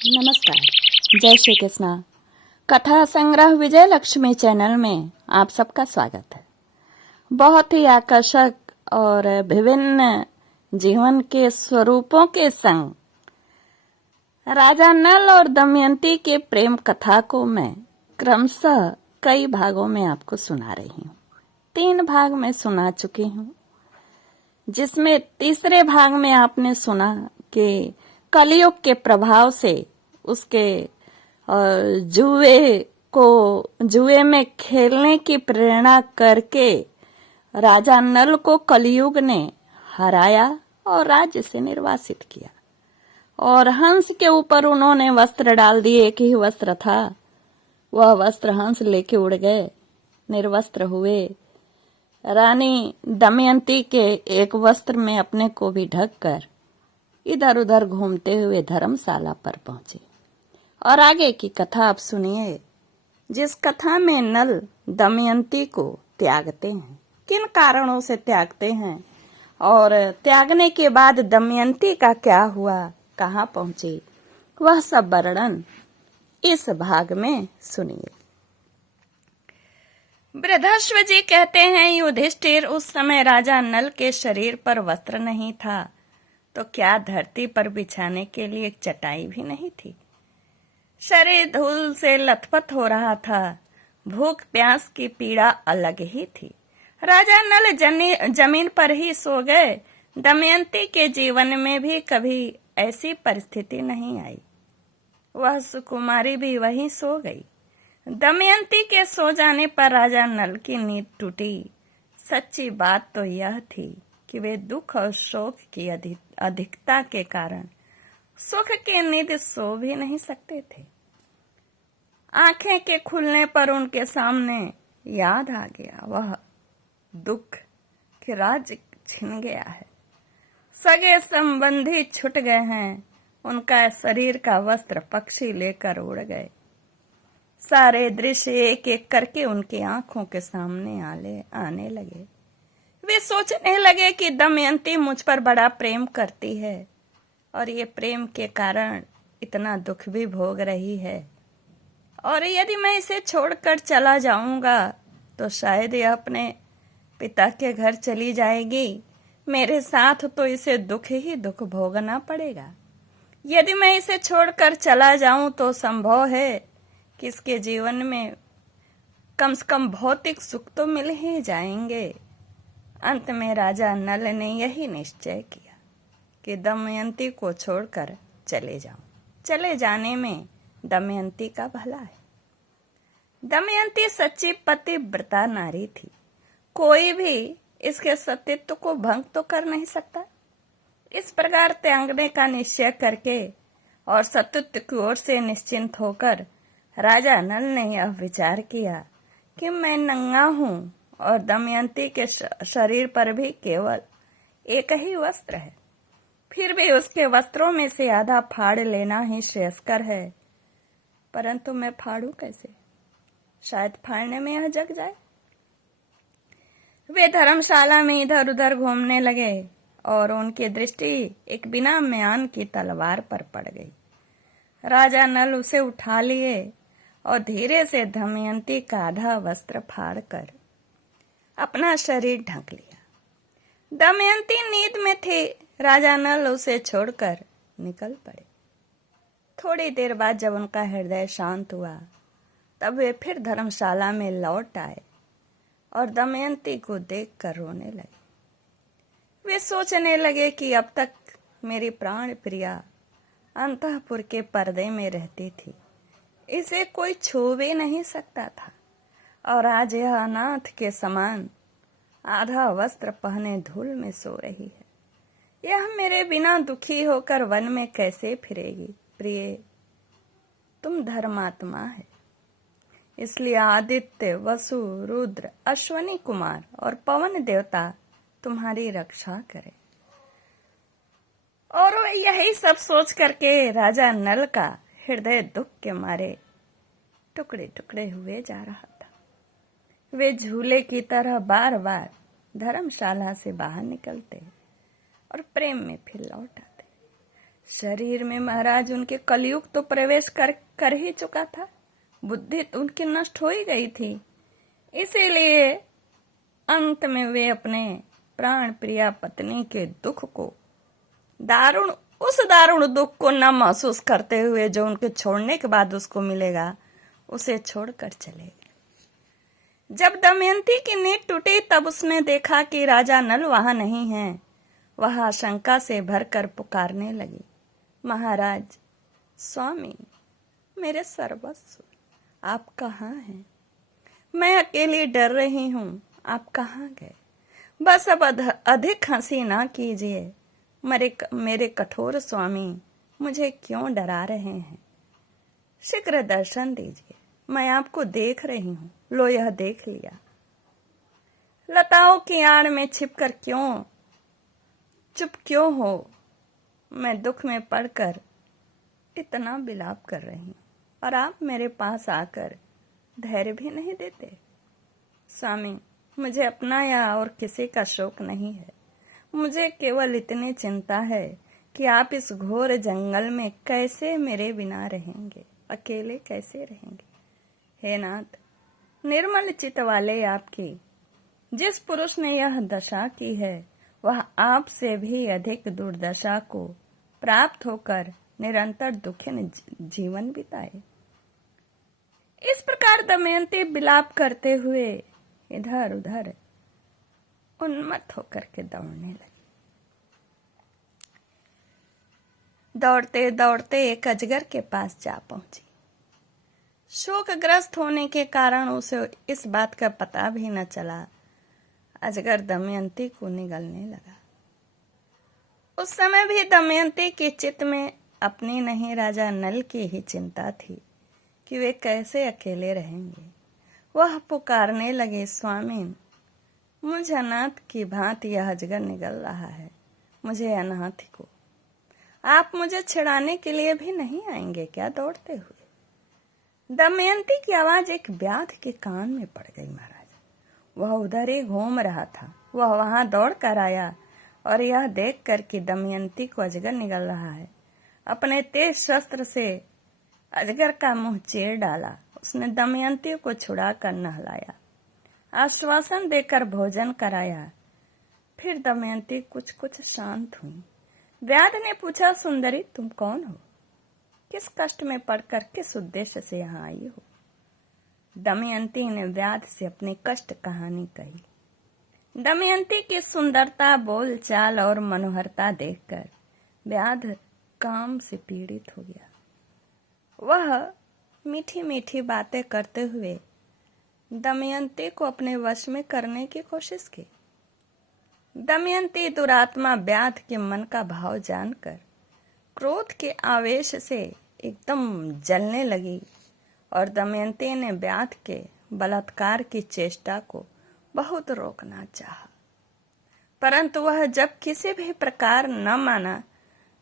नमस्कार। जय श्री कृष्णा। कथा संग्रह विजय लक्ष्मी चैनल में आप सबका स्वागत है। बहुत ही आकर्षक और विभिन्न जीवन के स्वरूपों के संग राजा नल और दमयंती के प्रेम कथा को मैं क्रमशः कई भागों में आपको सुना रही हूँ। 3 भाग में सुना चुकी हूँ, जिसमें तीसरे भाग में आपने सुना कि कलयुग के प्रभाव से उसके जुए में खेलने की प्रेरणा करके राजा नल को कलयुग ने हराया और राज्य से निर्वासित किया। और हंस के ऊपर उन्होंने वस्त्र डाल दिए। एक ही वस्त्र था, वह वस्त्र हंस लेके उड़ गए, निर्वस्त्र हुए। रानी दमयंती के एक वस्त्र में अपने को भी ढककर इधर उधर घूमते हुए धर्मशाला पर पहुंचे। और आगे की कथा आप सुनिए, जिस कथा में नल दमयंती को त्यागते हैं, किन कारणों से त्यागते हैं और त्यागने के बाद दमयंती का क्या हुआ, कहाँ पहुंचे, वह सब वर्णन इस भाग में सुनिए। बृहस्पति जी कहते हैं, युधिष्ठिर, उस समय राजा नल के शरीर पर वस्त्र नहीं था तो क्या धरती पर बिछाने के लिए एक चटाई भी नहीं थी। शरीर धूल से लथपथ हो रहा था। भूख प्यास की पीड़ा अलग ही थी। राजा नल जमीन पर ही सो गए। दमयंती के जीवन में भी कभी ऐसी परिस्थिति नहीं आई। वह सुकुमारी भी वहीं सो गई। दमयंती के सो जाने पर राजा नल की नींद टूटी। सच्ची बात तो यह थी कि वे दुख और शोक की अधिकता के कारण सुख की नींद सो भी नहीं सकते थे। आंखें के खुलने पर उनके सामने याद आ गया, वह दुख कि राज्य छिन गया है, सगे संबंधी छूट गए हैं, उनका शरीर का वस्त्र पक्षी लेकर उड़ गए। सारे दृश्य एक एक करके उनकी आंखों के सामने आने लगे। वे सोचने लगे कि दमयंती मुझ पर बड़ा प्रेम करती है और ये प्रेम के कारण इतना दुख भी भोग रही है, और यदि मैं इसे छोड़कर चला जाऊंगा तो शायद यह अपने पिता के घर चली जाएगी। मेरे साथ तो इसे दुख ही दुख भोगना पड़ेगा। यदि मैं इसे छोड़कर चला जाऊं तो संभव है कि इसके जीवन में कम से कम भौतिक सुख तो मिल ही जाएंगे। अंत में राजा नल ने यही निश्चय किया कि दमयंती को छोड़कर चले जाऊं। चले जाने में दमयंती का भला है। दमयंती सच्ची पतिव्रता नारी थी। कोई भी इसके सतीत्व को भंग तो कर नहीं सकता। इस प्रकार त्यागने का निश्चय करके और सतीत्व की ओर से निश्चिंत होकर राजा नल ने यह विचार किया कि मैं नंगा हूं और दमयंती के शरीर पर भी केवल एक ही वस्त्र है। फिर भी उसके वस्त्रों में से आधा फाड़ लेना ही श्रेयस्कर है। परंतु मैं फाड़ू कैसे? शायद फाड़ने में यह जग जाए। वे धर्मशाला में इधर उधर घूमने लगे और उनकी दृष्टि एक बिना म्यान की तलवार पर पड़ गई। राजा नल उसे उठा लिए और धीरे से दमयंती का आधा वस्त्र फाड़कर अपना शरीर ढक लिया। दमयंती नींद में थी। राजा नल उसे छोड़कर निकल पड़े। थोड़ी देर बाद जब उनका हृदय शांत हुआ तब वे फिर धर्मशाला में लौट आए और दमयंती को देखकर रोने लगे। वे सोचने लगे कि अब तक मेरी प्राण प्रिया अंतःपुर के पर्दे में रहती थी, इसे कोई छू भी नहीं सकता था, और आज यह अनाथ के समान आधा वस्त्र पहने धूल में सो रही है। यह मेरे बिना दुखी होकर वन में कैसे फिरेगी? प्रिय, तुम धर्मात्मा है, इसलिए आदित्य, वसु, रुद्र, अश्वनी कुमार और पवन देवता तुम्हारी रक्षा करे। और यही सब सोच करके राजा नल का हृदय दुख के मारे टुकड़े टुकड़े हुए जा रहा था। वे झूले की तरह बार बार धर्मशाला से बाहर निकलते और प्रेम में फिर लौट आते। शरीर में महाराज उनके कलयुग तो प्रवेश कर ही चुका था। बुद्धि तो उनकी नष्ट हो ही गई थी। इसीलिए अंत में वे अपने प्राण प्रिया पत्नी के दुख को उस दारुण दुख को न महसूस करते हुए जो उनके छोड़ने के बाद उसको मिलेगा, उसे छोड़कर चले गए। जब दमयंती की नींद टूटी तब उसने देखा कि राजा नल वहां नहीं है। वह आशंका से भरकर पुकारने लगी, महाराज, स्वामी, मेरे सर्वस्व, आप कहाँ हैं? मैं अकेली डर रही हूँ, आप कहाँ गए? बस अब अधिक हंसी ना कीजिए। मेरे कठोर स्वामी मुझे क्यों डरा रहे हैं? शीघ्र दर्शन दीजिए। मैं आपको देख रही हूँ। लो, यह देख लिया। लताओं की आड़ में छिपकर चुप क्यों हो? मैं दुख में पड़कर इतना विलाप कर रही हूँ और आप मेरे पास आकर धैर्य भी नहीं देते। स्वामी, मुझे अपना या और किसी का शोक नहीं है। मुझे केवल इतनी चिंता है कि आप इस घोर जंगल में कैसे मेरे बिना रहेंगे, अकेले कैसे रहेंगे। हे नाथ, निर्मल चित्त वाले आपकी, जिस पुरुष ने यह दशा की है वह आपसे भी अधिक दुर्दशा को प्राप्त होकर निरंतर दुखी जीवन बिताए। इस प्रकार दमयंती विलाप करते हुए इधर उधर उन्मत्त होकर के दौड़ने लगी। दौड़ते दौड़ते एक अजगर के पास जा पहुंची। शोकग्रस्त होने के कारण उसे इस बात का पता भी न चला। अजगर दमयंती को निगलने लगा। उस समय भी दमयंती के चित्त में अपनी नहीं, राजा नल की ही चिंता थी कि वे कैसे अकेले रहेंगे। वह पुकारने लगे, स्वामी, मुझे अनाथ की भांति यह अजगर निगल रहा है। मुझे अनाथ को आप मुझे छिड़ाने के लिए भी नहीं आएंगे क्या दौड़ते हुए? दमयंती की आवाज एक व्याध के कान में पड़ गई। महाराज, वह उधर ही घूम रहा था। वह वहां दौड़ कर आया और यह देख कर कि दमयंती को अजगर निगल रहा है, अपने तेज शस्त्र से अजगर का मुंह चीर डाला। उसने दमयंती को छुड़ा कर नहलाया, आश्वासन देकर भोजन कराया। फिर दमयंती कुछ शांत हुई। व्याध ने पूछा, सुंदरी, तुम कौन हो? किस कष्ट में पड़कर किस उद्देश्य से यहाँ आई हो? दमयंती ने व्याध से अपनी कष्ट कहानी कही। दमयंती की सुंदरता, बोलचाल और मनोहरता देखकर व्याध काम से पीड़ित हो गया। वह मीठी मीठी बातें करते हुए दमयंती को अपने वश में करने की कोशिश की। दमयंती दुरात्मा व्याध के मन का भाव जानकर क्रोध के आवेश से एकदम जलने लगी और दमयंती ने व्याध के बलात्कार की चेष्टा को बहुत रोकना चाहा, परंतु वह जब किसी भी प्रकार न माना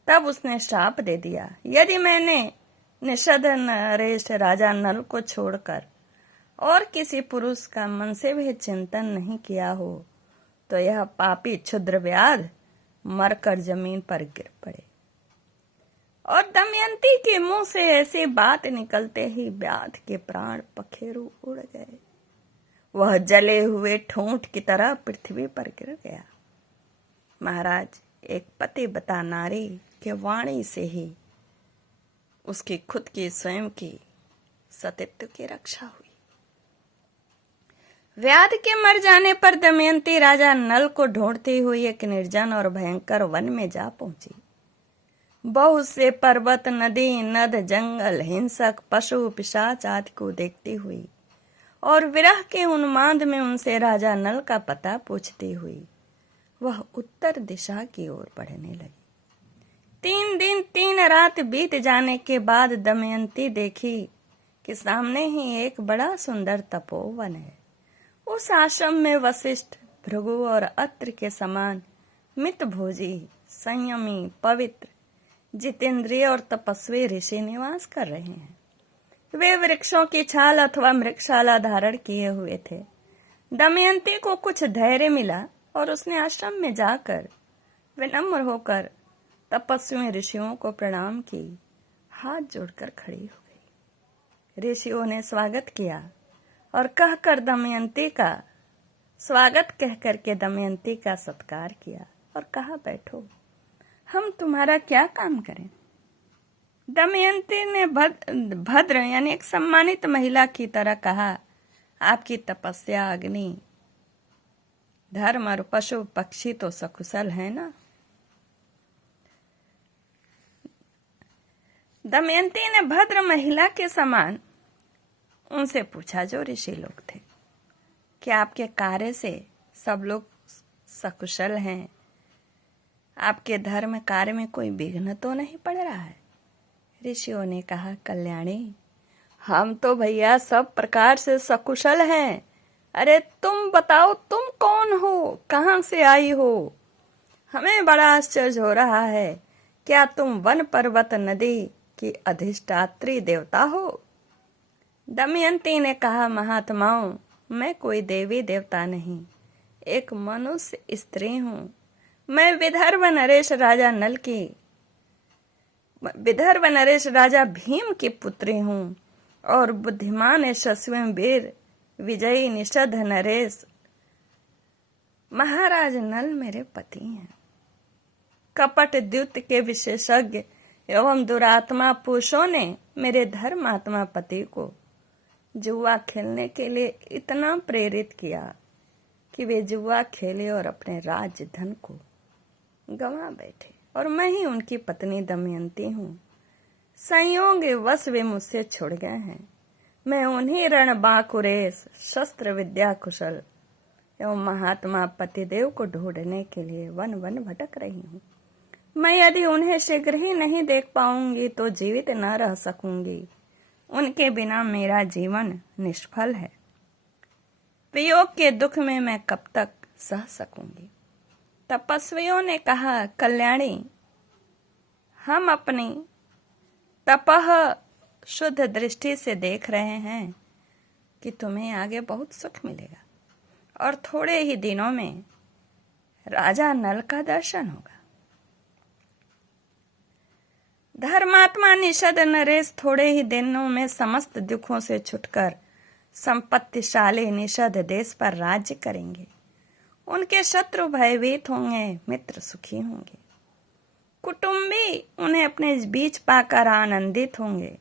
तब उसने श्राप दे दिया, यदि मैंने निषद नरेश राजा नल को छोड़कर और किसी पुरुष का मन से भी चिंतन नहीं किया हो तो यह पापी क्षुद्र व्याध मरकर जमीन पर गिर पड़े। और दमयंती के मुंह से ऐसी बात निकलते ही व्याध के प्राण पखेरु उड़ गए। वह जले हुए ठूंठ की तरह पृथ्वी पर गिर गया। महाराज, एक पतिव्रता नारी के वाणी से ही उसकी खुद की स्वयं की सतीत्व की रक्षा हुई। व्याध के मर जाने पर दमयंती राजा नल को ढूंढती हुई एक निर्जन और भयंकर वन में जा पहुंची। बहुत से पर्वत, नदी, नद, जंगल, हिंसक, पशु, पिशाच आदि को देखती हुई और विरह के उन्माद में उनसे राजा नल का पता पूछती हुई वह उत्तर दिशा की ओर बढ़ने लगी। 3 दिन 3 रात बीत जाने के बाद दमयंती देखी कि सामने ही एक बड़ा सुंदर तपोवन है। उस आश्रम में वशिष्ठ, भृगु और अत्रि के समान मितभोजी, संयमी, पवित्र, जितेंद्रिय और तपस्वी ऋषि निवास कर रहे हैं। वे वृक्षों की छाल अथवा मृगशाला धारण किए हुए थे। दमयंती को कुछ धैर्य मिला और उसने आश्रम में जाकर विनम्र होकर तपस्वी ऋषियों को प्रणाम की, हाथ जोड़कर खड़ी हो गई। ऋषियों ने स्वागत किया और कहकर दमयंती का स्वागत कहकर के दमयंती का सत्कार किया और कहा, बैठो, हम तुम्हारा क्या काम करें। दमयंती ने भद्र यानी एक सम्मानित महिला की तरह कहा, आपकी तपस्या, अग्नि, धर्म और पशु पक्षी तो सकुशल है ना। दमयंती ने भद्र महिला के समान उनसे पूछा, जो ऋषि लोग थे, क्या आपके कार्य से सब लोग सकुशल हैं? आपके धर्म कार्य में कोई विघ्न तो नहीं पड़ रहा है? ऋषियों ने कहा, कल्याणी, हम तो भैया सब प्रकार से सकुशल हैं। अरे तुम बताओ, तुम कौन हो, कहाँ से आई हो? हमें बड़ा आश्चर्य हो रहा है। क्या तुम वन पर्वत नदी की अधिष्ठात्री देवता हो? दमयंती ने कहा, महात्माओं, मैं कोई देवी देवता नहीं, एक मनुष्य स्त्री हूँ। मैं विदर्भ नरेश राजा भीम की पुत्री हूँ और बुद्धिमान यशस्वी वीर विजयी निषद नरेश महाराज नल मेरे पति हैं। कपट द्युत के विशेषज्ञ एवं दुरात्मा पुरुषों ने मेरे धर्मात्मा पति को जुआ खेलने के लिए इतना प्रेरित किया कि वे जुआ खेले और अपने राज्य धन को गंवा बैठे, और मैं ही उनकी पत्नी दमयंती हूँ। संयोग वश वे मुझसे छुड़ गए हैं। मैं उन्हीं रण बांकुरेश शस्त्र विद्या कुशल एवं महात्मा पतिदेव को ढूंढने के लिए वन वन भटक रही हूँ। मैं यदि उन्हें शीघ्र ही नहीं देख पाऊंगी तो जीवित न रह सकूंगी। उनके बिना मेरा जीवन निष्फल है। वियोग के दुख में मैं कब तक सह सकूंगी। तपस्वियों ने कहा, कल्याणी, हम अपनी तपह शुद्ध दृष्टि से देख रहे हैं कि तुम्हें आगे बहुत सुख मिलेगा और थोड़े ही दिनों में राजा नल का दर्शन होगा। धर्मात्मा निषद नरेश थोड़े ही दिनों में समस्त दुखों से छुटकर संपत्तिशाली निषद देश पर राज्य करेंगे। उनके शत्रु भयभीत होंगे, मित्र सुखी होंगे, कुटुंबी उन्हें अपने बीच पाकर आनंदित होंगे।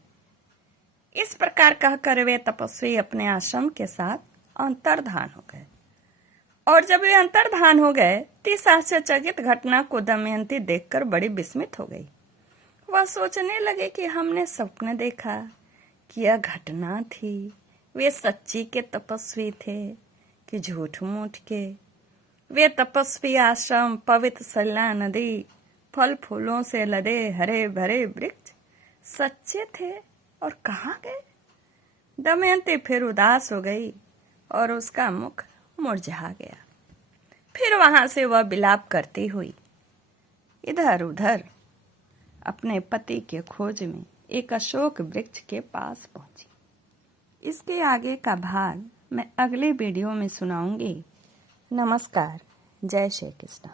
इस प्रकार कहकर वे तपस्वी अपने आश्रम के साथ अंतर्धान हो गए। और जब वे अंतर्धान हो गए, इस आश्चर्यचकित घटना को दमयंती देखकर बड़ी विस्मित हो गई। वह सोचने लगे कि हमने स्वप्न देखा कि यह घटना थी। वे सच्ची के तपस्वी थे कि झूठ मूठ के? वे तपस्वी आश्रम, पवित्र सलिला नदी, फल फूलों से लदे हरे भरे वृक्ष सच्चे थे और कहाँ गए? दमयंती फिर उदास हो गई और उसका मुख मुरझा गया। फिर वहां से वह विलाप करती हुई इधर उधर अपने पति के खोज में एक अशोक वृक्ष के पास पहुंची। इसके आगे का भाग मैं अगले वीडियो में सुनाऊंगी। नमस्कार, जय श्री कृष्ण।